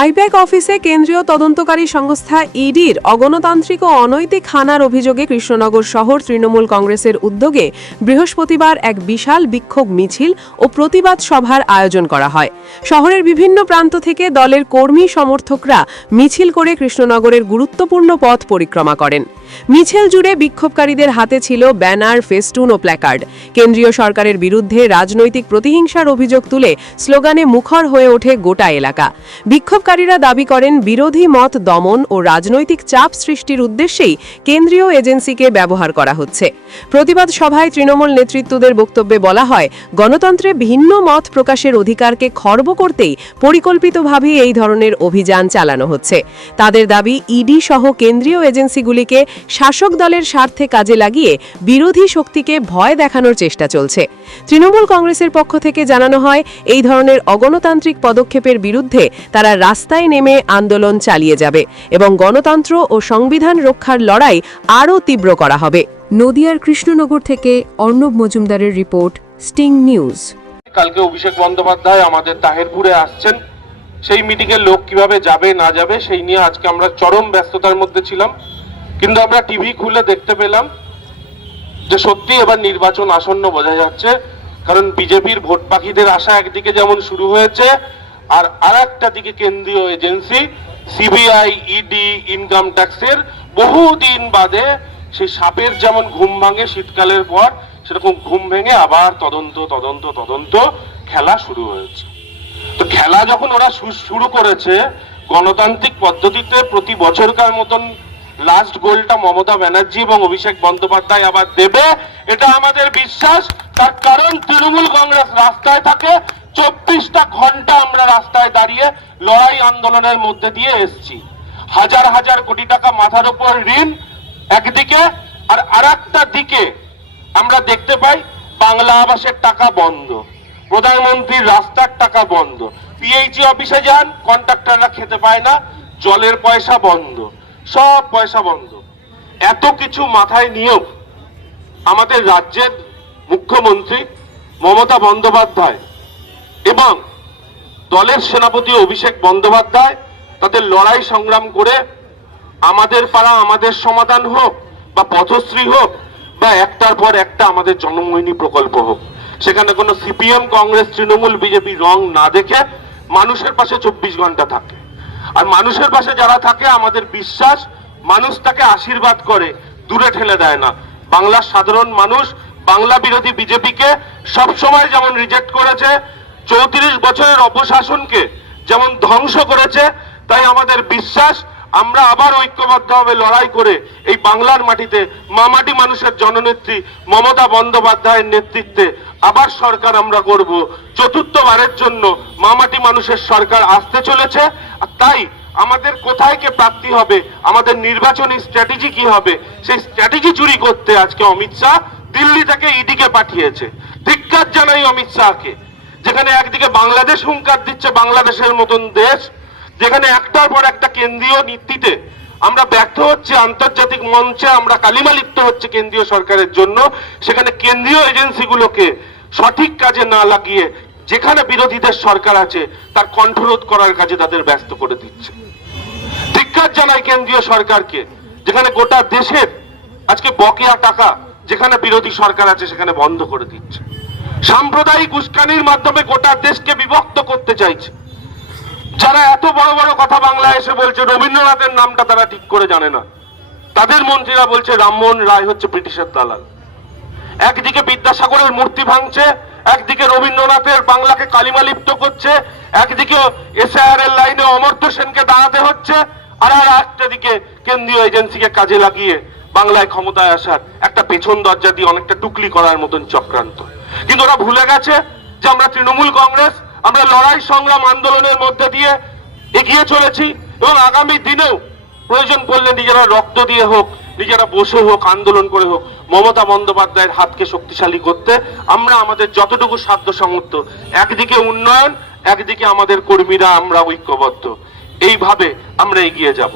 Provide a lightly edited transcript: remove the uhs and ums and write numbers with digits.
I-PAC অফিসে কেন্দ্রীয় তদন্তকারী সংস্থা ইডির অগণতান্ত্রিক ও অনৈতিক হানার অভিযোগে কৃষ্ণনগর শহর তৃণমূল কংগ্রেসের উদ্যোগে বৃহস্পতিবার এক বিশাল বিক্ষোভ মিছিল ও প্রতিবাদ সভার আয়োজন করা হয়। শহরের বিভিন্ন প্রান্ত থেকে দলের কর্মী সমর্থকরা মিছিল করে কৃষ্ণনগরের গুরুত্বপূর্ণ পথ পরিক্রমা করেন। মিছিল জুড়ে বিক্ষোভকারীদের হাতে ছিল ব্যানার, ফেস্টুন ও প্ল্যাকার্ড। কেন্দ্রীয় সরকারের বিরুদ্ধে রাজনৈতিক প্রতিহিংসার অভিযোগ তুলে স্লোগানে মুখর হয়ে ওঠে গোটা এলাকা। বিক্ষোভকারীরা দাবি করেন, বিরোধী মত দমন ও রাজনৈতিক চাপ সৃষ্টির উদ্দেশ্যেই কেন্দ্রীয় এজেন্সিকে ব্যবহার করা হচ্ছে। প্রতিবাদ সভায় তৃণমূল নেতৃত্বদের বক্তব্যে বলা হয়, গণতন্ত্রে ভিন্ন মত প্রকাশের অধিকারকে খর্ব করতেই পরিকল্পিতভাবে এই ধরনের অভিযান চালানো হচ্ছে। তাদের দাবি, ইডি সহ কেন্দ্রীয় এজেন্সিগুলিকে শাসক দলের স্বার্থে কাজে লাগিয়ে বিরোধী শক্তিকে ভয় দেখানোর চেষ্টা চলছে। তৃণমূল কংগ্রেসের পক্ষ থেকে জানানো হয়, এই ধরনের অগণতান্ত্রিক পদক্ষেপের বিরুদ্ধে তারা রাস্তায় নেমে আন্দোলন চালিয়ে যাবে এবং গণতন্ত্র ও সংবিধান রক্ষার লড়াই আরও তীব্র করা হবে। নদিয়ার কৃষ্ণনগর থেকে অর্ণব মজুমদারের রিপোর্ট, স্টিং নিউজ। কালকে অভিষেক বন্দ্যোপাধ্যায় আমাদের তাহেরপুরে আসছেন। সেই মিটিংয়ে লোক কিভাবে যাবে না যাবে সেই নিয়ে আজকে আমরা চরম ব্যস্ততার মধ্যে ছিলাম, কিন্তু আমরা টিভি খুলে দেখতে পেলাম যে সত্যি এবার নির্বাচন আসন্ন বোঝা যাচ্ছে। কারণ বিজেপির ভোট পাখিদের আশা একদিকে যেমন শুরু হয়েছে, আর আরেকটা দিকে কেন্দ্রীয় এজেন্সি সিবিআই, ইডি, ইনকাম ট্যাক্সের বহুদিন বাদে সেই সাপের যেমন ঘুম ভাঙে শীতকালের পর, সেরকম ঘুম ভেঙে আবার তদন্ত তদন্ত তদন্ত খেলা শুরু হয়েছে। তো খেলা যখন ওরা শুরু করেছে গণতান্ত্রিক পদ্ধতিতে, প্রতি বছরকার মতন লাস্ট গোলটা মমতা ব্যানার্জি এবং অভিষেক বন্দ্যোপাধ্যায় আবার দেবে, এটা আমাদের বিশ্বাস। তার কারণ তৃণমূল কংগ্রেস রাস্তায় থাকে, 24টা ঘন্টা আমরা রাস্তায় দাঁড়িয়ে লড়াই আন্দোলনের মধ্যে দিয়ে এসেছি। হাজার হাজার কোটি টাকা মাথার উপর ঋণ একদিকে, আর আরেকটা দিকে আমরা দেখতে পাই বাংলা আবাসের টাকা বন্ধ, প্রধানমন্ত্রীর রাস্তার টাকা বন্ধ, পিএইচই অফিসে যান কন্ট্রাক্টররা খেতে পায় না, জলের পয়সা বন্ধ, সব পয়সা বন্ধ। এত কিছু মাথায় নিয়েও আমাদের রাজ্যের মুখ্যমন্ত্রী মমতা বন্দ্যোপাধ্যায় এবং দলের সেনাপতি অভিষেক বন্দ্যোপাধ্যায় তাদের লড়াই সংগ্রাম করে আমাদের পাড়া আমাদের সমাধান হোক, বা পথশ্রী হোক, বা একটার পর একটা আমাদের জনমোহিনী প্রকল্প হোক, সেখানে কোনো সিপিএম, কংগ্রেস, তৃণমূল, বিজেপি রং না দেখে মানুষের পাশে 24 ঘন্টা থাকে। আর মানুষের পাশে যারা থাকে, আমাদের বিশ্বাস মানুষ তাকে আশীর্বাদ করে, দূরে ঠেলে দেয় না। বাংলার সাধারণ মানুষ বাংলা বিরোধী বিজেপিকে সবসময় যেমন রিজেক্ট করেছে, 34 বছরের অপশাসনকে যেমন ধ্বংস করেছে, তাই আমাদের বিশ্বাস আমরা আবার ঐক্যবদ্ধভাবে লড়াই করে এই বাংলার মাটিতে মামাটি মানুষের জননেত্রী মমতা বন্দ্যোপাধ্যায়ের নেতৃত্বে আবার সরকার আমরা করব। চতুর্থবারের জন্য মামাটি মানুষের সরকার আসতে চলেছে। আর তাই আমাদের কোথায় কে প্রার্থী হবে, আমাদের নির্বাচনী স্ট্র্যাটেজি কি হবে, সেই স্ট্র্যাটেজি চুরি করতে আজকে অমিত শাহ দিল্লি থেকে ইডিকে পাঠিয়েছে। ধিক্কার জানাই অমিত শাহকে, যেখানে একদিকে বাংলাদেশ হুঙ্কার দিচ্ছে, বাংলাদেশের মতন দেশ যেখানে একটার পর একটা কেন্দ্রীয় নীতিতে আমরা ব্যর্থ হচ্ছে, আন্তর্জাতিক মঞ্চে আমরা কালিমা লিপ্ত হচ্ছে কেন্দ্রীয় সরকারের জন্য, সেখানে কেন্দ্রীয় এজেন্সিগুলোকে সঠিক কাজে না লাগিয়ে যেখানে বিরোধীদের সরকার আছে তার কণ্ঠরোধ করার কাজে তাদের ব্যস্ত করে দিচ্ছে। ধিক্কার জানাই কেন্দ্রীয় সরকারকে, যেখানে গোটা দেশের আজকে বকেয়া টাকা যেখানে বিরোধী সরকার আছে সেখানে বন্ধ করে দিচ্ছে। সাম্প্রদায়িক উস্কানির মাধ্যমে গোটা দেশকে বিভক্ত করতে চাইছে। যারা এত বড় বড় কথা বাংলায় এসে বলছে, রবীন্দ্রনাথের নামটা তারা ঠিক করে জানে না, তাদের মন্ত্রীরা বলছে রামমোহন রায় হচ্ছে ব্রিটিশের দালাল। একদিকে বিদ্যাসাগরের মূর্তি ভাঙছে, একদিকে রবীন্দ্রনাথের বাংলাকে কালিমা লিপ্ত করছে, একদিকে এসআইআর এর লাইনে অমর্ত্য সেনকে দাঁড়াতে হচ্ছে, আর একটা দিকে কেন্দ্রীয় এজেন্সিকে কাজে লাগিয়ে বাংলায় ক্ষমতায় আসার একটা পেছন দরজা দিয়ে অনেকটা টুকলি করার মতন চক্রান্ত। কিন্তু ওরা ভুলে গেছে যে আমরা তৃণমূল কংগ্রেস, আমরা লড়াই সংগ্রাম আন্দোলনের মধ্যে দিয়ে এগিয়ে চলেছি এবং আগামী দিনেও প্রয়োজন পড়লে নিজেরা রক্ত দিয়ে হোক, নিজেরা বসে হোক, আন্দোলন করে হোক, মমতা বন্দ্যোপাধ্যায়ের হাতকে শক্তিশালী করতে আমরা আমাদের যতটুকু সাধ্য সামর্থ্য, একদিকে উন্নয়ন, একদিকে আমাদের কর্মীরা আমরা ঐক্যবদ্ধ, এইভাবে আমরা এগিয়ে যাব।